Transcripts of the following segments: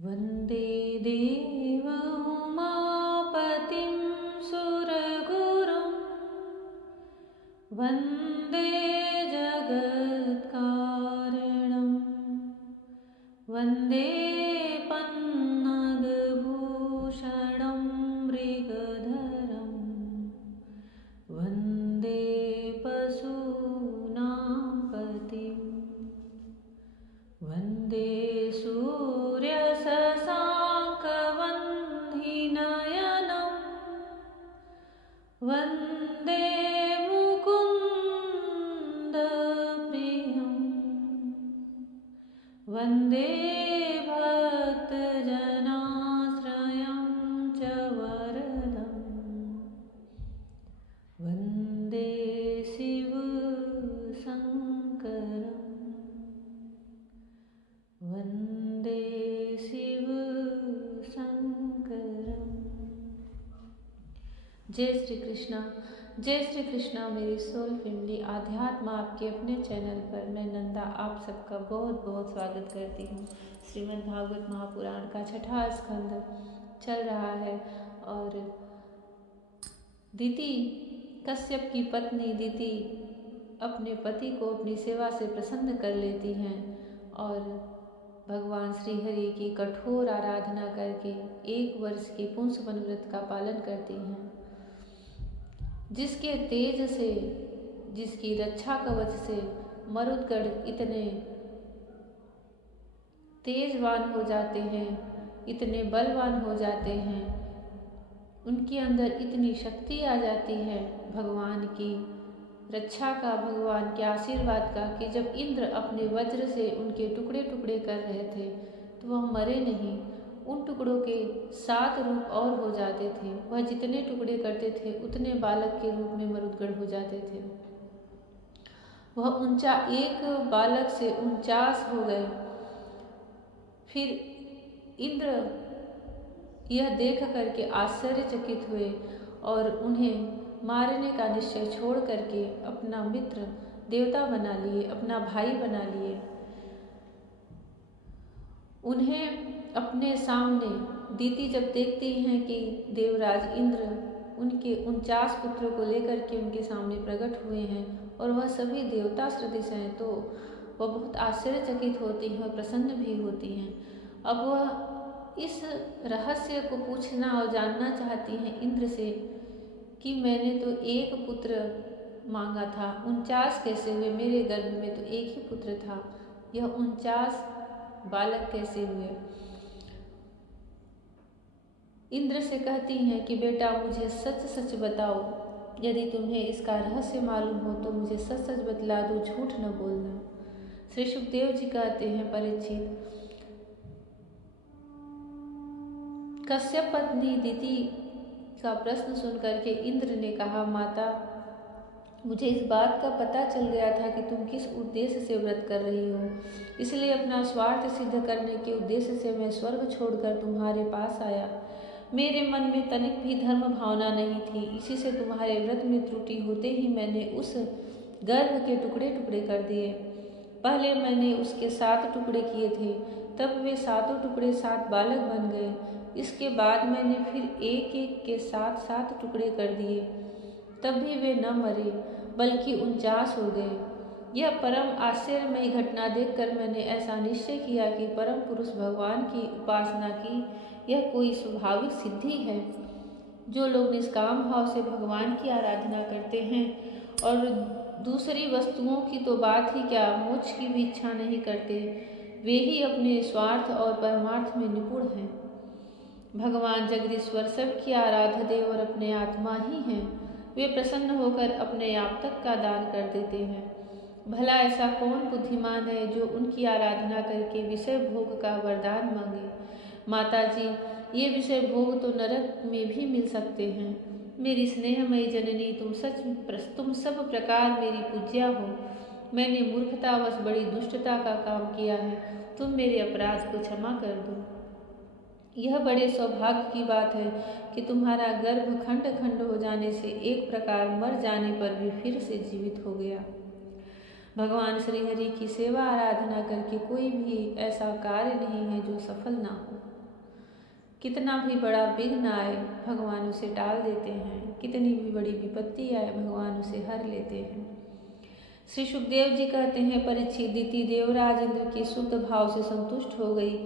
वन्दे देवोमापतिं सुरगुरुं वन्दे जगत्कारणं वन्दे पन्नगभूषणं मृगधरं वन्दे पशूनां पतिं वन्दे सूर्यशशाङ्कवह्निनयनं वन्दे मुकुन्दप्रियं वन्दे भक्तजनाश्रयं च वरदं वन्दे शिवशङ्करम् वन्दे शिवशङ्करम्। जय श्री कृष्णा मेरी सोल फैमिली आध्यात्म आपके अपने चैनल पर मैं नंदा आप सबका बहुत बहुत स्वागत करती हूँ। श्रीमद् भागवत महापुराण का 6वां स्कंद चल रहा है और दिति कश्यप की पत्नी दिति अपने पति को अपनी सेवा से प्रसन्न कर लेती हैं और भगवान श्री हरि की कठोर आराधना करके 1 वर्ष के पुंसवन व्रत का पालन करती हैं, जिसके तेज से, जिसकी रक्षा कवच से मरुदगढ़ इतने तेजवान हो जाते हैं, इतने बलवान हो जाते हैं, उनके अंदर इतनी शक्ति आ जाती है भगवान की रक्षा का, भगवान के आशीर्वाद का, कि जब इंद्र अपने वज्र से उनके टुकड़े टुकड़े कर रहे थे तो वह मरे नहीं, उन टुकड़ों के 7 रूप और हो जाते थे। वह जितने टुकड़े करते थे उतने बालक के रूप में मरुदगढ़ हो जाते थे। वह एक बालक से 49 हो गए। फिर इंद्र यह देख करके आश्चर्यचकित हुए और उन्हें मारने का निश्चय छोड़ करके अपना मित्र देवता बना लिए, अपना भाई बना लिए। उन्हें अपने सामने दिति जब देखती हैं कि देवराज इंद्र उनके 49 पुत्रों को लेकर के उनके सामने प्रकट हुए हैं और वह सभी देवता सदृश हैं, तो वह बहुत आश्चर्यचकित होती हैं और प्रसन्न भी होती हैं। अब वह इस रहस्य को पूछना और जानना चाहती हैं इंद्र से कि मैंने तो 1 पुत्र मांगा था, 49 कैसे हुए? मेरे गर्भ में तो 1 ही पुत्र था, यह 49 बालक कैसे हुए? इंद्र से कहती हैं कि बेटा मुझे सच सच बताओ, यदि तुम्हें इसका रहस्य मालूम हो तो मुझे सच सच बतला दो, झूठ न बोलना। श्री सुखदेव जी कहते हैं, परीक्षित, कश्यप पत्नी दिति का प्रश्न सुनकर के इंद्र ने कहा, माता मुझे इस बात का पता चल गया था कि तुम किस उद्देश्य से व्रत कर रही हो, इसलिए अपना स्वार्थ सिद्ध करने के उद्देश्य से मैं स्वर्ग छोड़कर तुम्हारे पास आया। मेरे मन में तनिक भी धर्म भावना नहीं थी, इसी से तुम्हारे व्रत में त्रुटि होते ही मैंने उस गर्भ के टुकड़े टुकड़े कर दिए। पहले मैंने उसके 7 टुकड़े किए थे, तब वे 7 टुकड़े 7 बालक बन गए। इसके बाद मैंने फिर 1-1 के 7 टुकड़े कर दिए, तब भी वे न मरे बल्कि 49 हो गए। यह परम आश्चर्यमयी घटना देखकर मैंने ऐसा निश्चय किया कि परम पुरुष भगवान की उपासना की यह कोई स्वाभाविक सिद्धि है। जो लोग निष्काम भाव से भगवान की आराधना करते हैं और दूसरी वस्तुओं की तो बात ही क्या, मोक्ष की भी इच्छा नहीं करते, वे ही अपने स्वार्थ और परमार्थ में निपुण हैं। भगवान जगदीश्वर सबकी आराध्य देव और अपने आत्मा ही हैं। वे प्रसन्न होकर अपने आप तक का दान कर देते हैं। भला ऐसा कौन बुद्धिमान है जो उनकी आराधना करके विषय भोग का वरदान मांगे? माता जी, ये विषय भोग तो नरक में भी मिल सकते हैं। मेरी स्नेहमयी जननी, तुम सब प्रकार मेरी पूज्या हो। मैंने मूर्खतावश बड़ी दुष्टता का काम किया है, तुम मेरे अपराध को क्षमा कर दो। यह बड़े सौभाग्य की बात है कि तुम्हारा गर्भ खंड खंड हो जाने से एक प्रकार मर जाने पर भी फिर से जीवित हो गया। भगवान श्री हरि की सेवा आराधना करके कोई भी ऐसा कार्य नहीं है जो सफल ना हो। कितना भी बड़ा विघ्न आए भगवान उसे टाल देते हैं, कितनी भी बड़ी विपत्ति आए भगवान उसे हर लेते हैं। श्री सुखदेव जी कहते हैं, परीक्षित दिति देवराज इंद्र के शुद्ध भाव से संतुष्ट हो गई।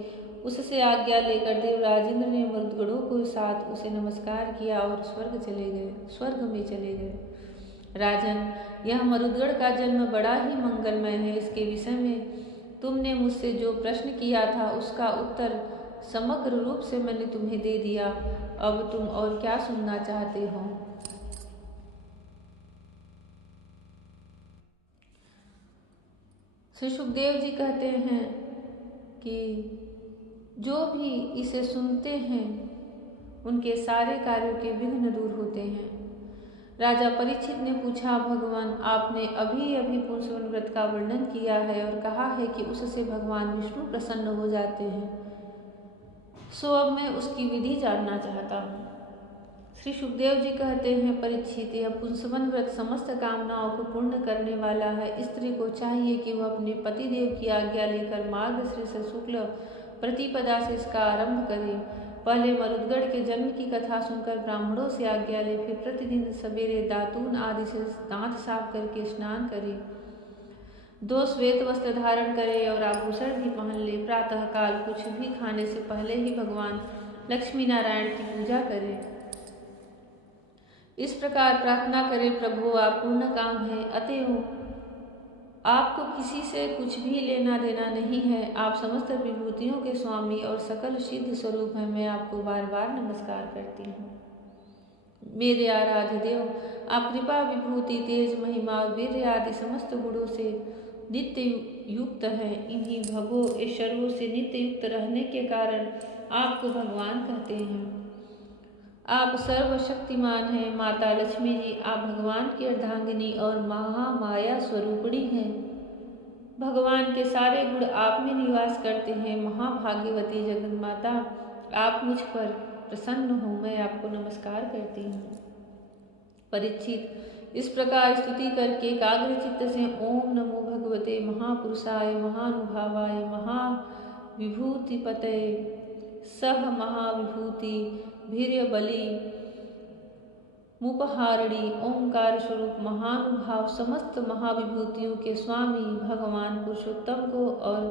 उससे आज्ञा लेकर देवराज इंद्र ने मरुदगणों के साथ उसे नमस्कार किया और स्वर्ग में चले गए। राजन, यह मरुदगण का जन्म बड़ा ही मंगलमय है। इसके विषय में तुमने मुझसे जो प्रश्न किया था उसका उत्तर समग्र रूप से मैंने तुम्हें दे दिया। अब तुम और क्या सुनना चाहते हो? श्री सुखदेव जी कहते हैं कि जो भी इसे सुनते हैं उनके सारे कार्यों के विघ्न दूर होते हैं। राजा परीक्षित ने पूछा, भगवान, आपने अभी अभी पुंसवन व्रत का वर्णन किया है और कहा है कि उससे भगवान विष्णु प्रसन्न हो जाते हैं, सो अब मैं उसकी विधि जानना चाहता हूँ। श्री सुखदेव जी कहते हैं, परीक्षित, यह पुंसवन व्रत समस्त कामनाओं को पूर्ण करने वाला है। स्त्री को चाहिए कि वह अपने पतिदेव की आज्ञा लेकर मार्गशीर्ष शुक्ल प्रतिपदा से इसका आरंभ करे। पहले मरुदगढ़ के जन्म की कथा सुनकर ब्राह्मणों से आज्ञा ले, फिर प्रतिदिन सवेरे दातून आदि से दांत साफ करके स्नान करे, 2 श्वेत वस्त्र धारण करे और आभूषण भी पहन ले। प्रातःकाल कुछ भी खाने से पहले ही भगवान लक्ष्मी नारायण की पूजा करे। इस प्रकार प्रार्थना करें, प्रभु आप पूर्ण काम है, अतएव आपको किसी से कुछ भी लेना देना नहीं है। आप समस्त विभूतियों के स्वामी और सकल सिद्ध स्वरूप हैं। मैं आपको बार बार नमस्कार करती हूँ। मेरे आराध्य देव, आप कृपा, विभूति, तेज, महिमा, वीर्य आदि समस्त गुणों से नित्य युक्त हैं। इन्हीं भगो ईश्वरों से नित्य युक्त रहने के कारण आपको भगवान कहते हैं। आप सर्वशक्तिमान हैं। माता लक्ष्मी जी, आप भगवान की अर्धांगिनी और महामाया स्वरूपिणी हैं। भगवान के सारे गुण आप में निवास करते हैं। महाभाग्यवती जगत माता, आप मुझ पर प्रसन्न हो, मैं आपको नमस्कार करती हूँ। परीक्षित, इस प्रकार स्तुति करके एकाग्र चित्त से ओम नमो भगवते महापुरुषाय महानुभावाय महाविभूतिपतये सह महाविभूति वीर्य बलि मुपहारणी ओंकार स्वरूप महानुभाव समस्त महाविभूतियों के स्वामी भगवान पुरुषोत्तम को और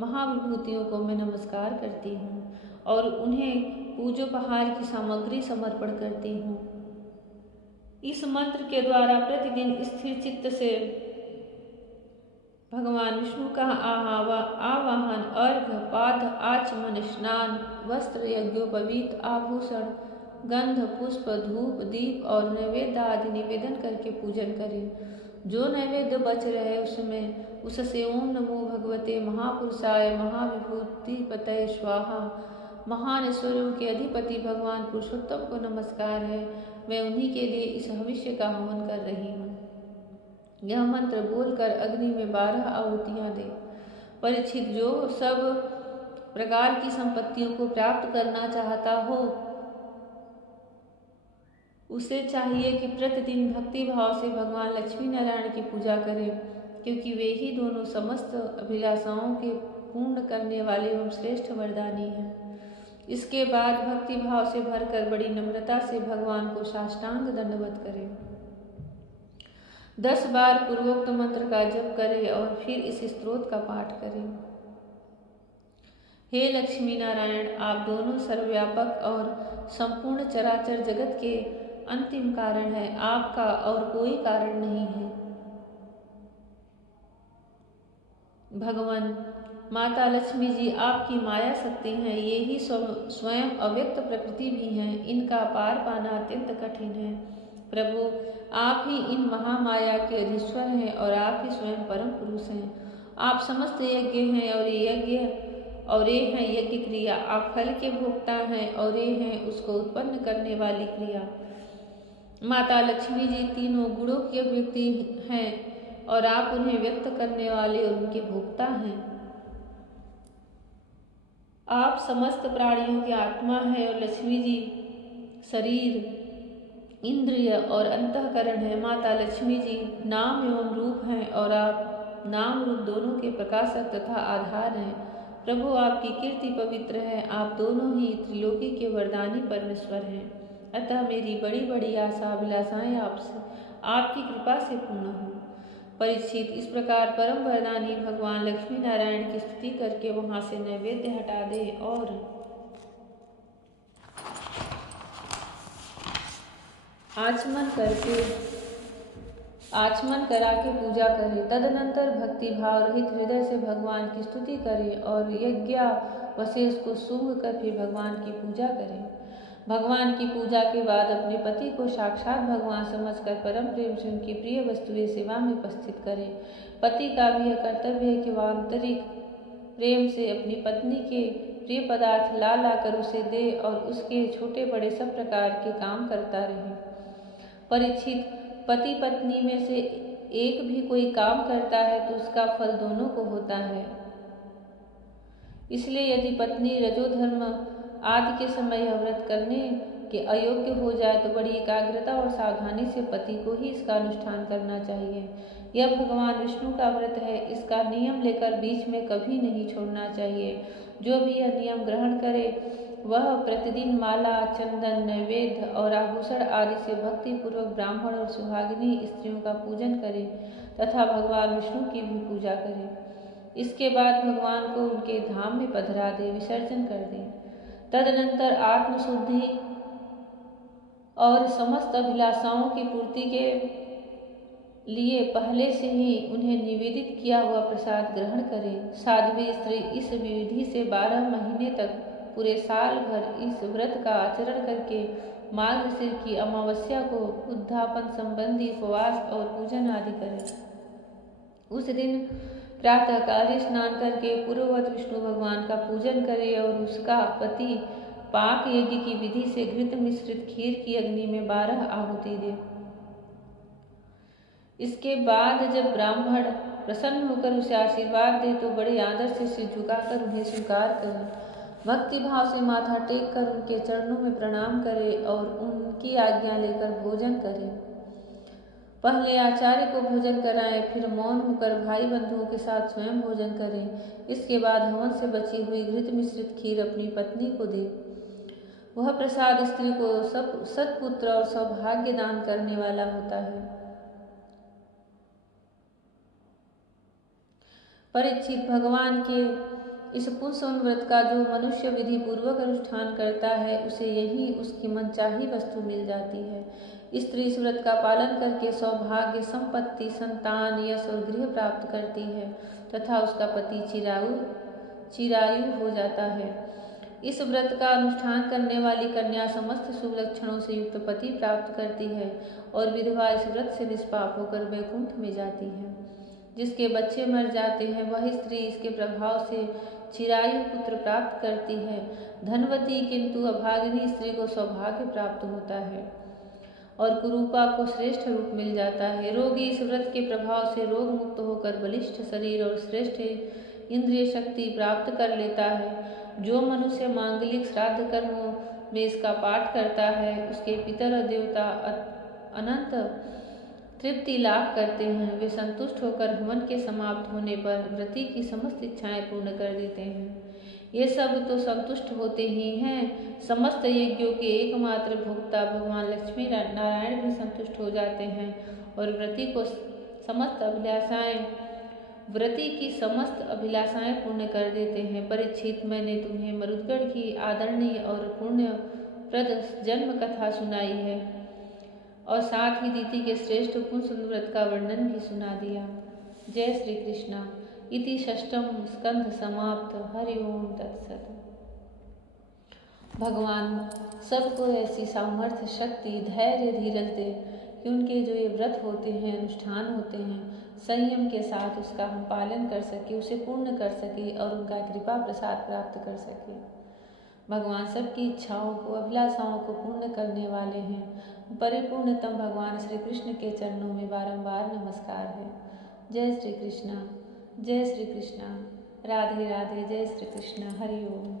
महाविभूतियों को मैं नमस्कार करती हूँ और उन्हें पूजोपहार की सामग्री समर्पण करती हूँ। इस मंत्र के द्वारा प्रतिदिन स्थिर चित्त से भगवान विष्णु का आवाहन, अर्घ्य, पाद, आचमन, स्नान, वस्त्र, यज्ञोपवीत, आभूषण, गंध, पुष्प, धूप, दीप और नैवेद्य आदि निवेदन करके पूजन करें। जो नैवेद्य बच रहे उससे ओम नमो भगवते महापुरुषाय महाविभूतिपतये स्वाहा, महान ईश्वरों के अधिपति भगवान पुरुषोत्तम को नमस्कार है। मैं उन्हीं के लिए इस भविष्य का हवन कर रही हूँ। यह मंत्र बोलकर अग्नि में 12 आहुतियाँ दे। परीक्षित, जो सब प्रकार की संपत्तियों को प्राप्त करना चाहता हो उसे चाहिए कि प्रतिदिन भक्ति भाव से भगवान लक्ष्मी नारायण की पूजा करे, क्योंकि वे ही दोनों समस्त अभिलाषाओं के पूर्ण करने वाले एवं श्रेष्ठ वरदानी हैं। इसके बाद भक्ति भाव से भरकर बड़ी नम्रता से भगवान को साष्टांग दंडवत करें। 10 बार पूर्वोक्त मंत्र का जप करें और फिर इस स्तोत्र का पाठ करें। हे लक्ष्मी नारायण, आप दोनों सर्वव्यापक और संपूर्ण चराचर जगत के अंतिम कारण है। आपका और कोई कारण नहीं है। भगवान माता लक्ष्मी जी आपकी माया शक्ति हैं। ये ही स्वयं अव्यक्त प्रकृति भी हैं। इनका पार पाना अत्यंत कठिन है। प्रभु, आप ही इन महामाया के अधीश्वर हैं और आप ही स्वयं परम पुरुष हैं। आप समस्त यज्ञ हैं और ये हैं यज्ञ क्रिया। आप फल के भोक्ता हैं और ये हैं उसको उत्पन्न करने वाली क्रिया। माता लक्ष्मी जी तीनों गुणों की अभिव्यक्ति हैं और आप उन्हें व्यक्त करने वाले और उनके भोक्ता हैं। आप समस्त प्राणियों की आत्मा है और लक्ष्मी जी शरीर, इंद्रिय और अंतःकरण है। माता लक्ष्मी जी नाम एवं रूप हैं और आप नाम रूप दोनों के प्रकाशक तथा आधार हैं। प्रभु आपकी कीर्ति पवित्र है, आप दोनों ही त्रिलोकी के वरदानी परमेश्वर हैं। अतः मेरी बड़ी बड़ी आशा अभिलाषाएं आपकी कृपा से पूर्ण हो। परीक्षित, इस प्रकार परम वरदानी भगवान लक्ष्मी नारायण की स्तुति करके वहां से नैवेद्य हटा दे और आचमन करा के पूजा करे। तदनंतर भक्ति भाव रहित हृदय से भगवान की स्तुति करे और यज्ञावशेष को सूंघ कर फिर भगवान की पूजा करे। भगवान की पूजा के बाद अपने पति को साक्षात भगवान समझकर परम प्रेम से उनकी प्रिय वस्तुएं सेवा में उपस्थित करे। पति का भी यह कर्तव्य है कि वह आंतरिक प्रेम से अपनी पत्नी के प्रिय पदार्थ ला कर उसे दे और उसके छोटे बड़े सब प्रकार के काम करता रहे। परीक्षित, पति पत्नी में से एक भी कोई काम करता है तो उसका फल दोनों को होता है। इसलिए यदि पत्नी रजोधर्म आदि के समय यह व्रत करने के अयोग्य हो जाए तो बड़ी एकाग्रता और सावधानी से पति को ही इसका अनुष्ठान करना चाहिए। यह भगवान विष्णु का व्रत है, इसका नियम लेकर बीच में कभी नहीं छोड़ना चाहिए। जो भी यह नियम ग्रहण करे वह प्रतिदिन माला, चंदन, नैवेद्य और आभूषण आदि से भक्ति पूर्वक ब्राह्मण और सुहागिनी स्त्रियों का पूजन करे तथा भगवान विष्णु की भी पूजा करे। इसके बाद भगवान को उनके धाम में पधरा दे, विसर्जन कर दे। तदनंतर आत्मशुद्धि और समस्त अभिलाषाओं की पूर्ति के लिए पहले से ही उन्हें निवेदित किया हुआ प्रसाद ग्रहण करें। साध्वी स्त्री इस विधि से 12 महीने तक पूरे साल भर इस व्रत का आचरण करके मार्गशीर की अमावस्या को उद्धापन संबंधी उपवास और पूजन आदि करें। उस दिन प्रातःकाल स्नान करके पूर्ववत विष्णु भगवान का पूजन करे और उसका पति पाक यज्ञ की विधि से घृत मिश्रित खीर की अग्नि में 12 आहुति दे। इसके बाद जब ब्राह्मण प्रसन्न होकर उसे आशीर्वाद दे तो बड़े आदर से सिर झुकाकर उन्हें स्वीकार करे। भक्ति भाव से माथा टेक कर उनके चरणों में प्रणाम करे और उनकी आज्ञा लेकर भोजन करे। पहले आचार्य को भोजन कराएं, फिर मौन होकर भाई बंधुओं के साथ स्वयं भोजन करें। इसके बाद हवन से बची हुई घृत मिश्रित खीर अपनी पत्नी को दे। वह प्रसाद स्त्री को सत्पुत्र और सौभाग्य दान करने वाला होता है। परीक्षित, भगवान के इस पुंसवन व्रत का जो मनुष्य विधि पूर्वक अनुष्ठान करता है उसे यही उसकी मनचाही वस्तु मिल जाती है। स्त्री इस व्रत का पालन करके सौभाग्य, संपत्ति, संतान, यश और गृह प्राप्त करती है तथा उसका पति चिरायु हो जाता है। इस व्रत का अनुष्ठान करने वाली कन्या समस्त शुभ लक्षणों से युक्त पति प्राप्त करती है और विधवा इस व्रत से निष्पाप होकर वैकुंठ में जाती है। जिसके बच्चे मर जाते हैं वह स्त्री इसके प्रभाव से चिरायु पुत्र प्राप्त करती है। धनवती किंतु अभागिनी स्त्री को सौभाग्य प्राप्त होता है और कुरूपा को श्रेष्ठ रूप मिल जाता है। रोगी इस व्रत के प्रभाव से रोग मुक्त होकर बलिष्ठ शरीर और श्रेष्ठ इंद्रिय शक्ति प्राप्त कर लेता है। जो मनुष्य मांगलिक श्राद्ध कर्मों में इसका पाठ करता है उसके पितर और देवता अनंत तृप्ति लाभ करते हैं। वे संतुष्ट होकर हवन के समाप्त होने पर व्रती की समस्त इच्छाएं पूर्ण कर देते हैं। ये सब तो संतुष्ट होते ही हैं, समस्त यज्ञों के एकमात्र भोक्ता भगवान लक्ष्मी नारायण भी संतुष्ट हो जाते हैं और व्रती की समस्त अभिलाषाएं पूर्ण कर देते हैं। परीक्षित, मैंने तुम्हें मरुदगढ़ की आदरणीय और पुण्यप्रद जन्म कथा सुनाई है और साथ ही दीति के श्रेष्ठ पुंसवन व्रत का वर्णन भी सुना दिया। जय श्री कृष्णा। इति षष्ठम स्कंध समाप्त। हरि ओम तत्सत। भगवान सबको ऐसी सामर्थ्य, शक्ति, धैर्य, धीरज दे कि उनके जो ये व्रत होते हैं, अनुष्ठान होते हैं, संयम के साथ उसका हम पालन कर सके, उसे पूर्ण कर सके और उनका कृपा प्रसाद प्राप्त कर सके। भगवान सबकी इच्छाओं को, अभिलाषाओं को पूर्ण करने वाले हैं। परिपूर्णतम भगवान श्री कृष्ण के चरणों में बारंबार नमस्कार है। जय श्री कृष्णा, जय श्री कृष्णा। राधे राधे। जय श्री कृष्ण। हरि ओम।